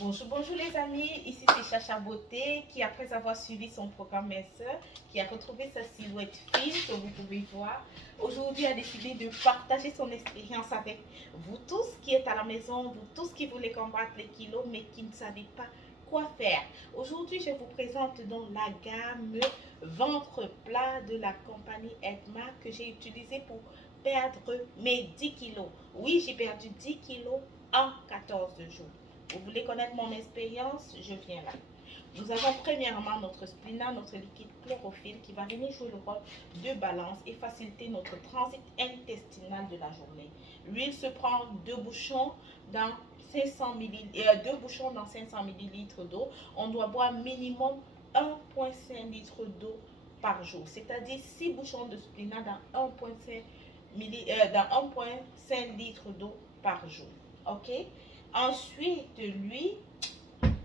Bonjour les amis, ici c'est Chacha Beauté qui après avoir suivi son programme Minceur, qui a retrouvé sa silhouette fine que vous pouvez voir, aujourd'hui a décidé de partager son expérience avec vous tous qui êtes à la maison, vous tous qui voulez combattre les kilos mais qui ne savez pas quoi faire. Aujourd'hui je vous présente donc la gamme ventre plat de la compagnie Edma que j'ai utilisée pour perdre mes 10 kilos. Oui, j'ai perdu 10 kilos en 14 jours. Vous voulez connaître mon expérience? Je viens là. Nous avons premièrement notre splina, notre liquide chlorophylle qui va venir jouer le rôle de balance et faciliter notre transit intestinal de la journée. L'huile se prend 2 bouchons dans 500 millilitres d'eau. On doit boire minimum 1,5 litre d'eau par jour, c'est-à-dire 6 bouchons de splina dans 1,5 litre d'eau par jour. Ok? Ensuite, lui,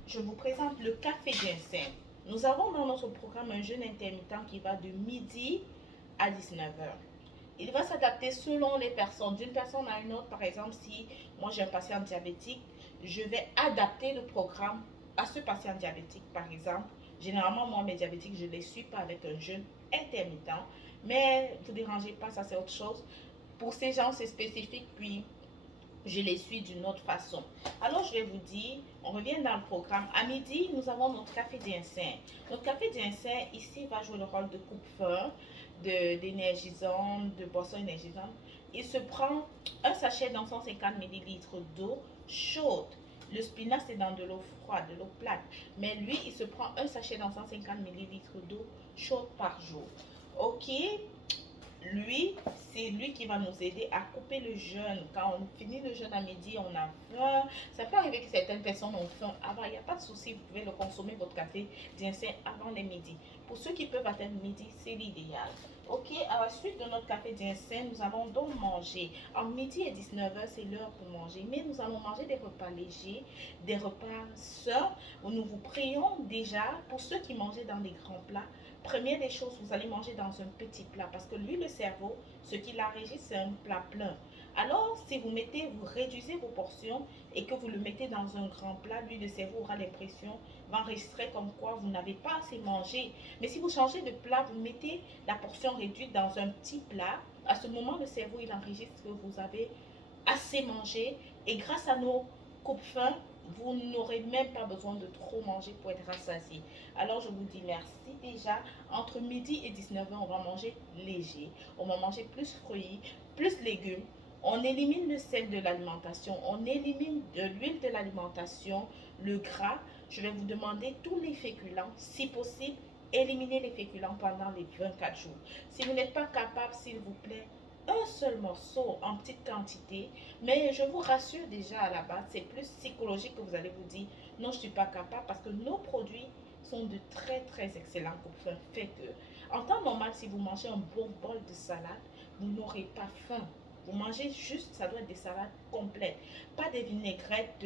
je vous présente le café ginseng. Nous avons dans notre programme un jeûne intermittent qui va de midi à 19h. Il va s'adapter selon les personnes, d'une personne à une autre. Par exemple, si moi j'ai un patient diabétique, je vais adapter le programme à ce patient diabétique. Par exemple, généralement, moi, mes diabétiques, je ne les suis pas avec un jeûne intermittent. Mais ne vous dérangez pas, ça c'est autre chose. Pour ces gens, c'est spécifique, puis je les suis d'une autre façon. Alors, je vais vous dire, on revient dans le programme. À midi, nous avons notre café ginseng. Notre café ginseng, ici, va jouer le rôle de coupe-faim, d'énergisant, de boisson énergisante. Il se prend un sachet dans 150 millilitres d'eau chaude. Le spinach, c'est dans de l'eau froide, de l'eau plate. Mais lui, il se prend un sachet dans 150 millilitres d'eau chaude par jour. Ok, lui, c'est lui qui va nous aider à couper le jeûne. Quand on finit le jeûne à midi, on a faim. Ça peut arriver que certaines personnes ont faim avant. Il n'y a pas de souci, vous pouvez le consommer, votre café ginseng, avant les midis. Pour ceux qui peuvent atteindre midi, c'est l'idéal. Ok, à la suite de notre café ginseng, nous allons donc manger. En midi et 19h, c'est l'heure pour manger. Mais nous allons manger des repas légers, des repas sains, où nous vous prions déjà, pour ceux qui mangeaient dans des grands plats, première des choses, vous allez manger dans un petit plat parce que lui, le cerveau, ce qui la régit, c'est un plat plein. Alors, si vous mettez, vous réduisez vos portions et que vous le mettez dans un grand plat, lui, le cerveau aura l'impression, va enregistrer comme quoi vous n'avez pas assez mangé. Mais si vous changez de plat, vous mettez la portion réduite dans un petit plat, à ce moment, le cerveau, il enregistre que vous avez assez mangé et grâce à nos coupes-faim, vous n'aurez même pas besoin de trop manger pour être rassasié. Alors je vous dis merci déjà. Entre midi et 19h, on va manger léger. On va manger plus fruits, plus légumes. On élimine le sel de l'alimentation. On élimine de l'huile de l'alimentation, le gras. Je vais vous demander tous les féculents. Si possible, éliminez les féculents pendant les 24 jours. Si vous n'êtes pas capable, s'il vous plaît, un seul morceau en petite quantité, mais je vous rassure déjà à la base, c'est plus psychologique que vous allez vous dire non, je ne suis pas capable parce que nos produits sont de très très excellents pour faire. Fait que en temps normal, si vous mangez un bon bol de salade, vous n'aurez pas faim. Vous mangez juste, ça doit être des salades complètes, pas des vinaigrettes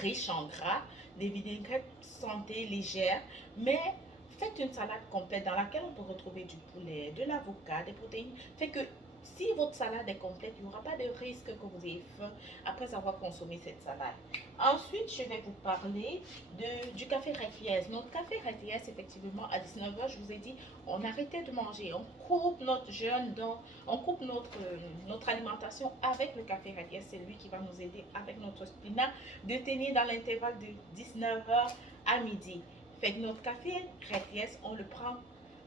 riches en gras, des vinaigrettes santé légères, mais faites une salade complète dans laquelle on peut retrouver du poulet, de l'avocat, des protéines. Fait que si votre salade est complète, il n'y aura pas de risque que vous ayez faim après avoir consommé cette salade. Ensuite, je vais vous parler du café Red. Notre café Red, effectivement, à 19h, je vous ai dit, on arrêtait de manger. On coupe notre jeûne, on coupe notre alimentation avec le café Red. C'est lui qui va nous aider avec notre spinach de tenir dans l'intervalle de 19h à midi. Fait que notre café Red, on le prend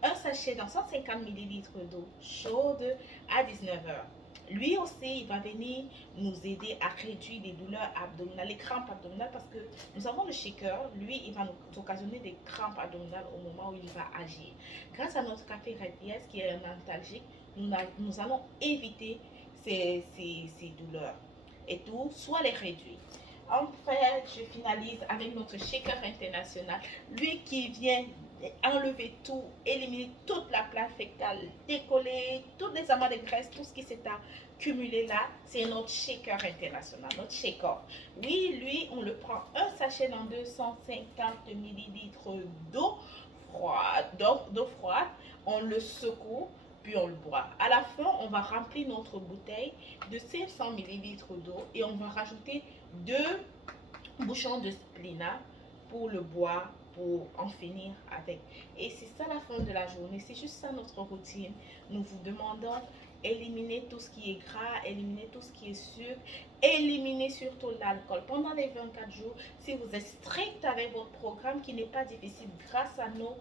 un sachet dans 150 millilitres d'eau chaude à 19h. Lui aussi, il va venir nous aider à réduire les douleurs abdominales, les crampes abdominales, parce que nous avons le shaker. Lui, il va nous occasionner des crampes abdominales au moment où il va agir. Grâce à notre café Red, qui est un antalgique, nous allons éviter ces douleurs et tout, soit les réduire. Enfin, je finalise avec notre shaker international, lui qui vient enlever tout, éliminer toute la plaque fécale, décoller toutes les amas de graisse, tout ce qui s'est accumulé là, c'est notre shaker international, notre shaker. Oui, lui, on le prend un sachet dans 250 millilitres d'eau froide, on le secoue, puis on le boit. À la fin, on va remplir notre bouteille de 500 millilitres d'eau et on va rajouter deux bouchon de spléna pour le boire, pour en finir avec. Et c'est ça la fin de la journée, c'est juste ça notre routine. Nous vous demandons éliminer tout ce qui est gras, éliminer tout ce qui est sucre, éliminer surtout l'alcool. Pendant les 24 jours, si vous êtes strict avec votre programme qui n'est pas difficile grâce à nos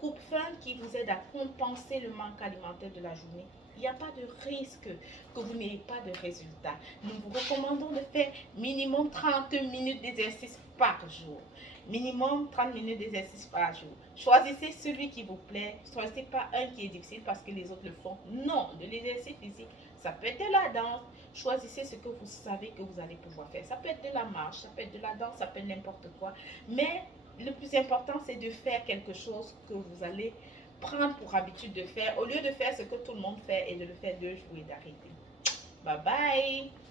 coupes-faim qui vous aident à compenser le manque alimentaire de la journée, il n'y a pas de risque que vous n'ayez pas de résultat. Nous vous recommandons de faire minimum 30 minutes d'exercice par jour. Minimum 30 minutes d'exercice par jour. Choisissez celui qui vous plaît. Choisissez pas un qui est difficile parce que les autres le font. Non, de l'exercice physique, ça peut être de la danse. Choisissez ce que vous savez que vous allez pouvoir faire. Ça peut être de la marche, ça peut être de la danse, ça peut être n'importe quoi. Mais le plus important, c'est de faire quelque chose que vous allez prendre pour habitude de faire, au lieu de faire ce que tout le monde fait et de le faire 2 jours et d'arrêter. Bye bye.